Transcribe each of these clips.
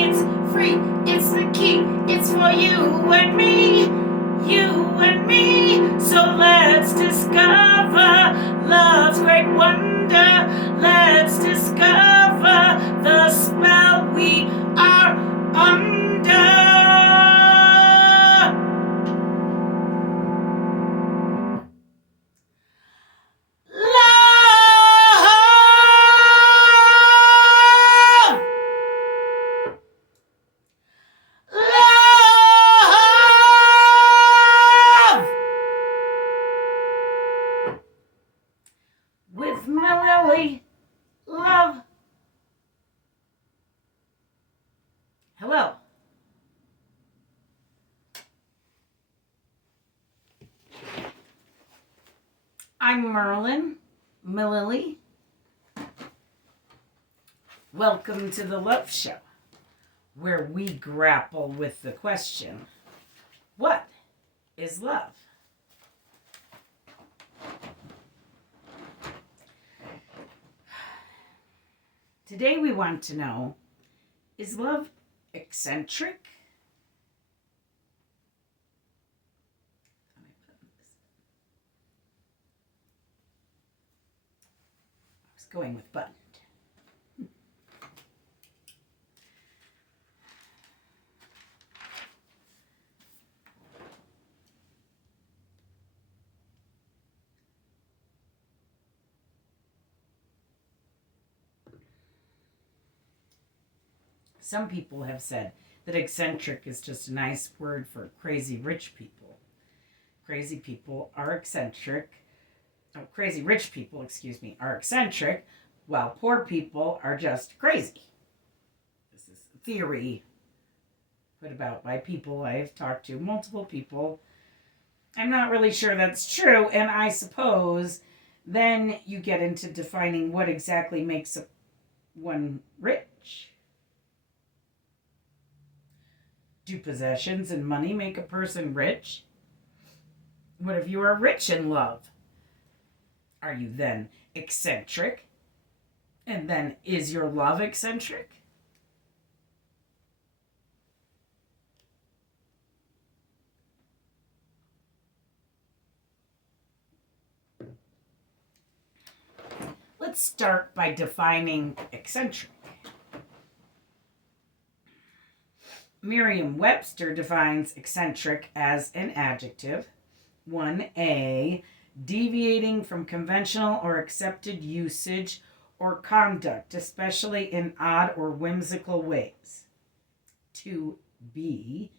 It's free, it's the key, it's for you and me, you and me. So let's discover love's great wonder. Let's discover the spell we are under. With Mililli, love. Hello. I'm Merlin, Mililli. Welcome to the Love Show, where we grapple with the question, what is love? Today we want to know, is love eccentric? I was going with buttoned. Some people have said that eccentric is just a nice word for crazy rich people. Crazy people are eccentric. Crazy rich people, are eccentric, while poor people are just crazy. This is a theory put about by people I've talked to, multiple people. I'm not really sure that's true, and I suppose then you get into defining what exactly makes one rich. Do possessions and money make a person rich? What if you are rich in love? Are you then eccentric? And then is your love eccentric? Let's start by defining eccentric. Merriam-Webster defines eccentric as an adjective, 1A, deviating from conventional or accepted usage or conduct, especially in odd or whimsical ways. 2B,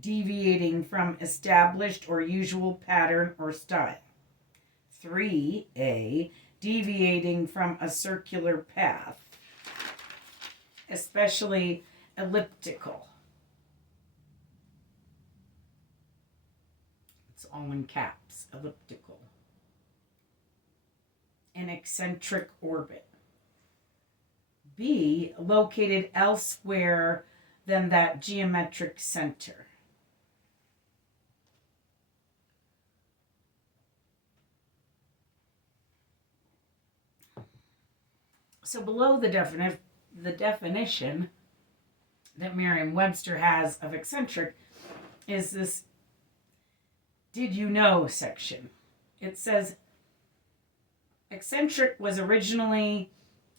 deviating from established or usual pattern or style. 3A, deviating from a circular path, especially elliptical. It's all in caps, elliptical. An eccentric orbit. B, located elsewhere than that geometric center. So below the definition that Merriam-Webster has of eccentric is this did you know section. It says eccentric was originally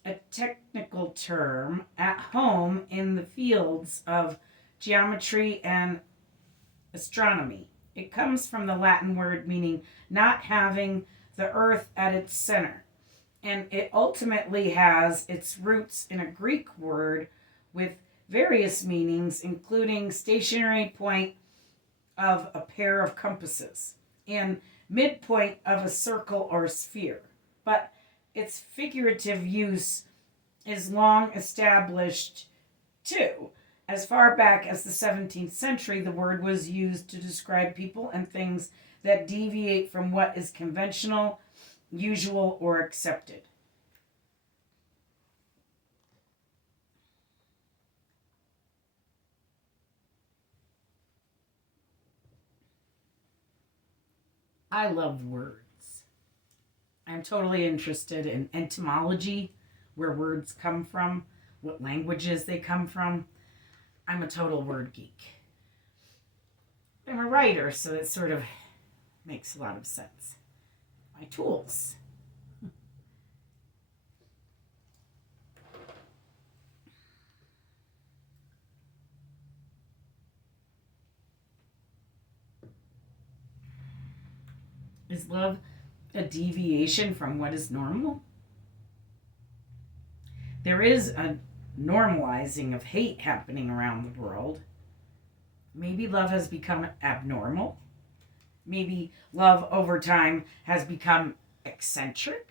a technical term at home in the fields of geometry and astronomy. It comes from the Latin word meaning not having the earth at its center. And it ultimately has its roots in a Greek word with various meanings, including stationary point of a pair of compasses and midpoint of a circle or sphere. But its figurative use is long established too. As far back as the 17th century, the word was used to describe people and things that deviate from what is conventional, usual, or accepted. I love words. I'm totally interested in etymology, where words come from, what languages they come from. I'm a total word geek. I'm a writer, so it sort of makes a lot of sense. My tools. Is love a deviation from what is normal? There is a normalizing of hate happening around the world. Maybe love has become abnormal. Maybe love over time has become eccentric.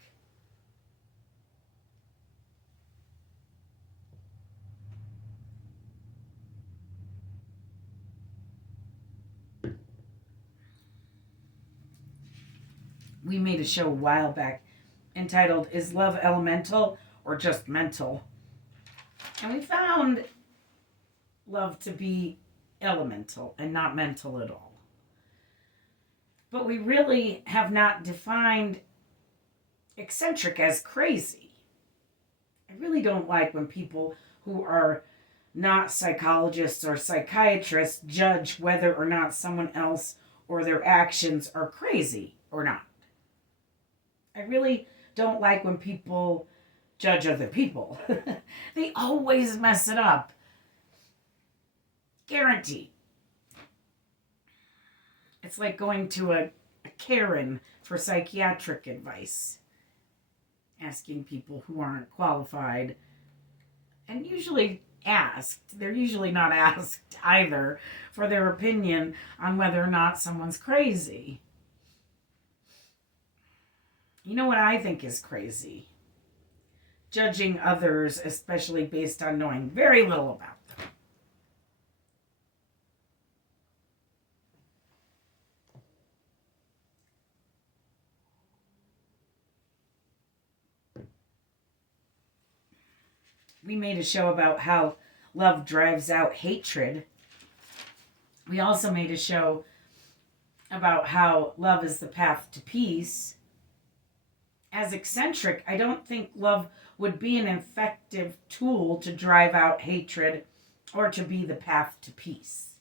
We made a show a while back entitled Is Love Elemental or Just Mental? And we found love to be elemental and not mental at all. But we really have not defined eccentric as crazy. I really don't like when people who are not psychologists or psychiatrists judge whether or not someone else or their actions are crazy or not. I really don't like when people judge other people. They always mess it up. Guaranteed. It's like going to a Karen for psychiatric advice, asking people who aren't qualified, and usually asked. They're usually not asked either for their opinion on whether or not someone's crazy. You know what I think is crazy? Judging others, especially based on knowing very little about them. We made a show about how love drives out hatred. We also made a show about how love is the path to peace. As eccentric, I don't think love would be an effective tool to drive out hatred or to be the path to peace.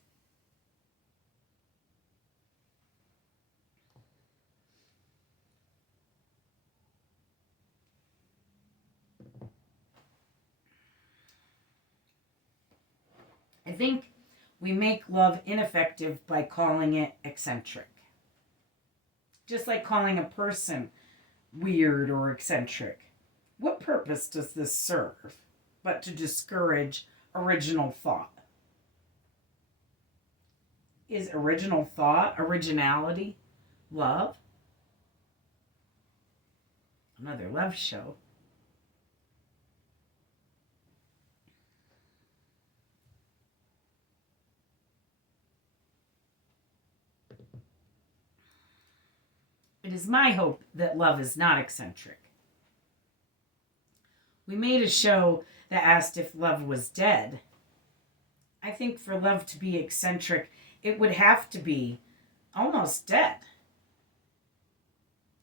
I think we make love ineffective by calling it eccentric. Just like calling a person weird or eccentric. What purpose does this serve but to discourage original thought? Is original thought, originality, love? Another love show. It is my hope that love is not eccentric. We made a show that asked if love was dead. I think for love to be eccentric, it would have to be almost dead.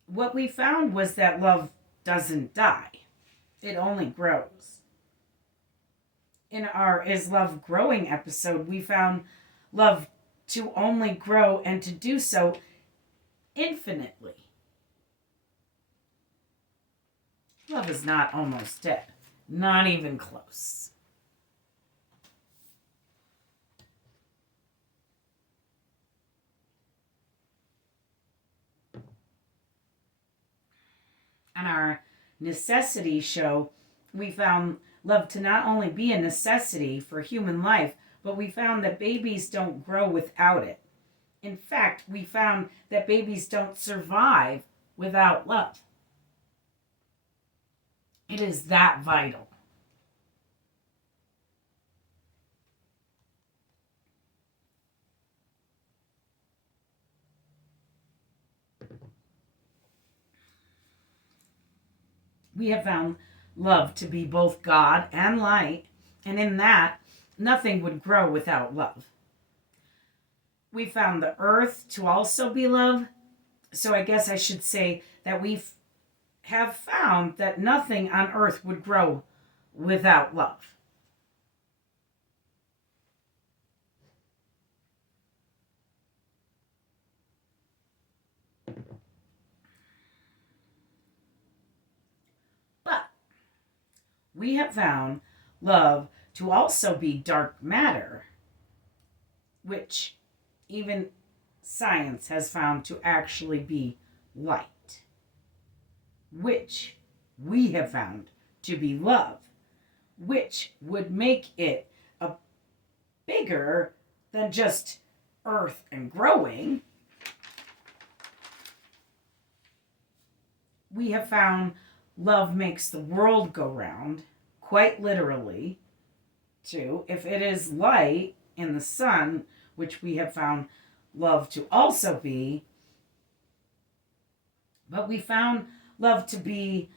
What we found was that love doesn't die. It only grows. In our Is Love Growing episode, we found love to only grow and to do so infinitely. Love is not almost dead. Not even close. On our necessity show, we found love to not only be a necessity for human life, but we found that babies don't grow without it. In fact, we found that babies don't survive without love. It is that vital. We have found love to be both God and light, and in that, nothing would grow without love. We found the earth to also be love, so I guess I should say that we have found that nothing on earth would grow without love. But we have found love to also be dark matter, which even science has found to actually be light, which we have found to be love, which would make it a bigger than just earth and growing. We have found love makes the world go round, quite literally, too. If it is light in the sun, which we have found love to also be, but we found love to be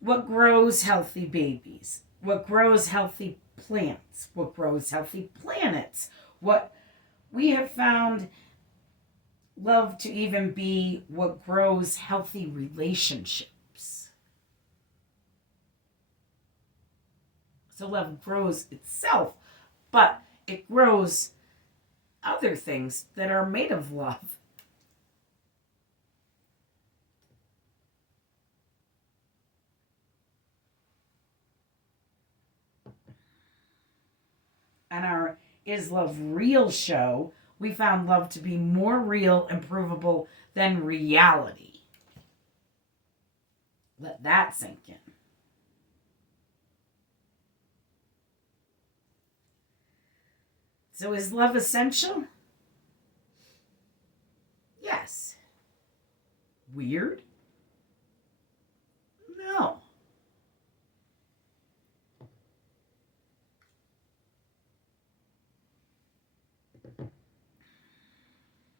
what grows healthy babies, what grows healthy plants, what grows healthy planets, what we have found love to even be what grows healthy relationships. So love grows itself, but it grows other things that are made of love. On our Is Love Real show, we found love to be more real and provable than reality. Let that sink in. So is love essential? Yes. Weird? No.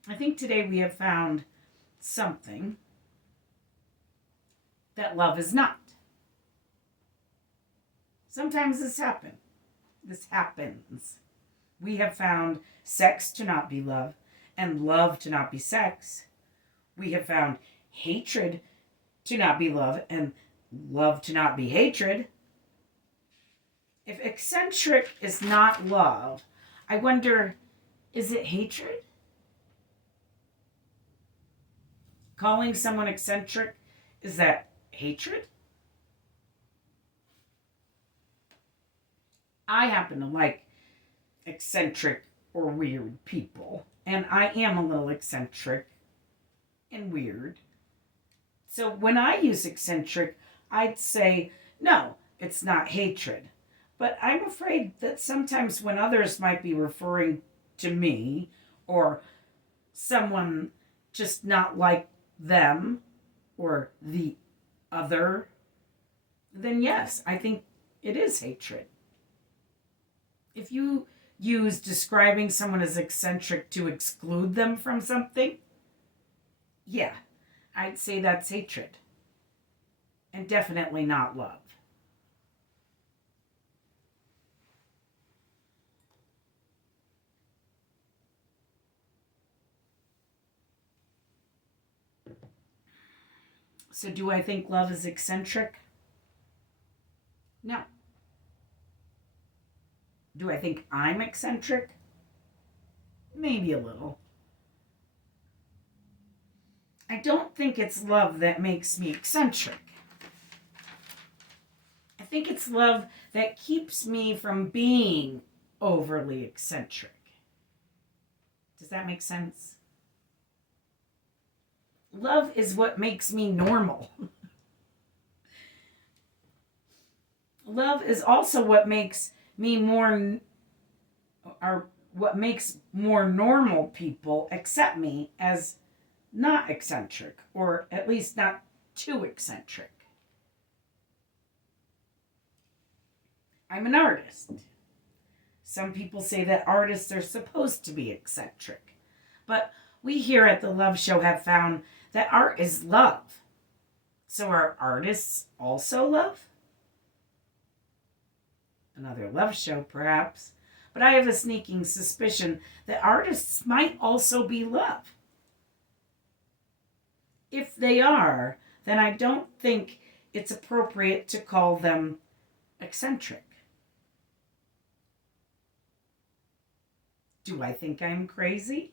I think today we have found something that love is not. Sometimes this happens. We have found sex to not be love and love to not be sex. We have found hatred to not be love and love to not be hatred. If eccentric is not love, I wonder, is it hatred? Calling someone eccentric, is that hatred? I happen to like eccentric or weird people, and I am a little eccentric and weird. So when I use eccentric, I'd say, no, it's not hatred. But I'm afraid that sometimes when others might be referring to me or someone just not like them or the other, then yes, I think it is hatred. If you use describing someone as eccentric to exclude them from something, yeah, I'd say that's hatred. And definitely not love. So do I think love is eccentric? No. Do I think I'm eccentric? Maybe a little. I don't think it's love that makes me eccentric. I think it's love that keeps me from being overly eccentric. Does that make sense? Love is what makes me normal. Love is also what makes me more, or what makes more normal people accept me as not eccentric, or at least not too eccentric. I'm an artist. Some people say that artists are supposed to be eccentric. But we here at the Love Show have found that art is love. So are artists also love? Another love show, perhaps. But I have a sneaking suspicion that artists might also be love. If they are, then I don't think it's appropriate to call them eccentric. Do I think I'm crazy?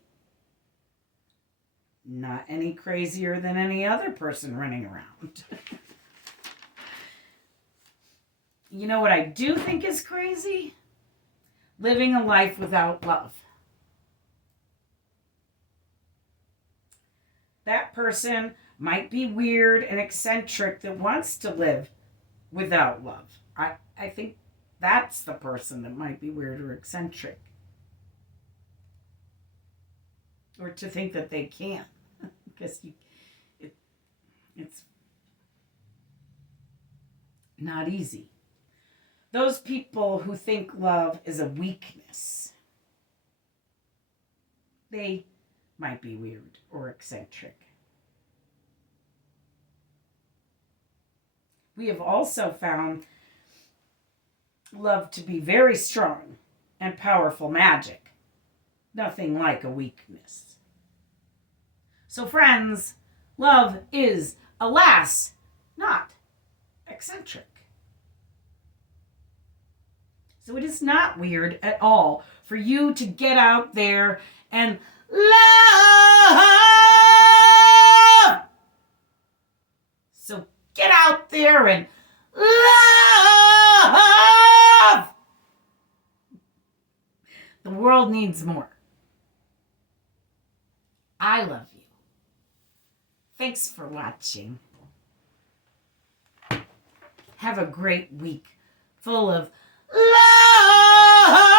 not any crazier than any other person running around. You know what I do think is crazy? Living a life without love. That person might be weird and eccentric that wants to live without love. I think that's the person that might be weird or eccentric. Or to think that they can. Because it's not easy. Those people who think love is a weakness, they might be weird or eccentric. We have also found love to be very strong and powerful magic. Nothing like a weakness. So friends, love is, alas, not eccentric. So it is not weird at all for you to get out there and love. So get out there and love. The world needs more. I love you. Thanks for watching. Have a great week full of love.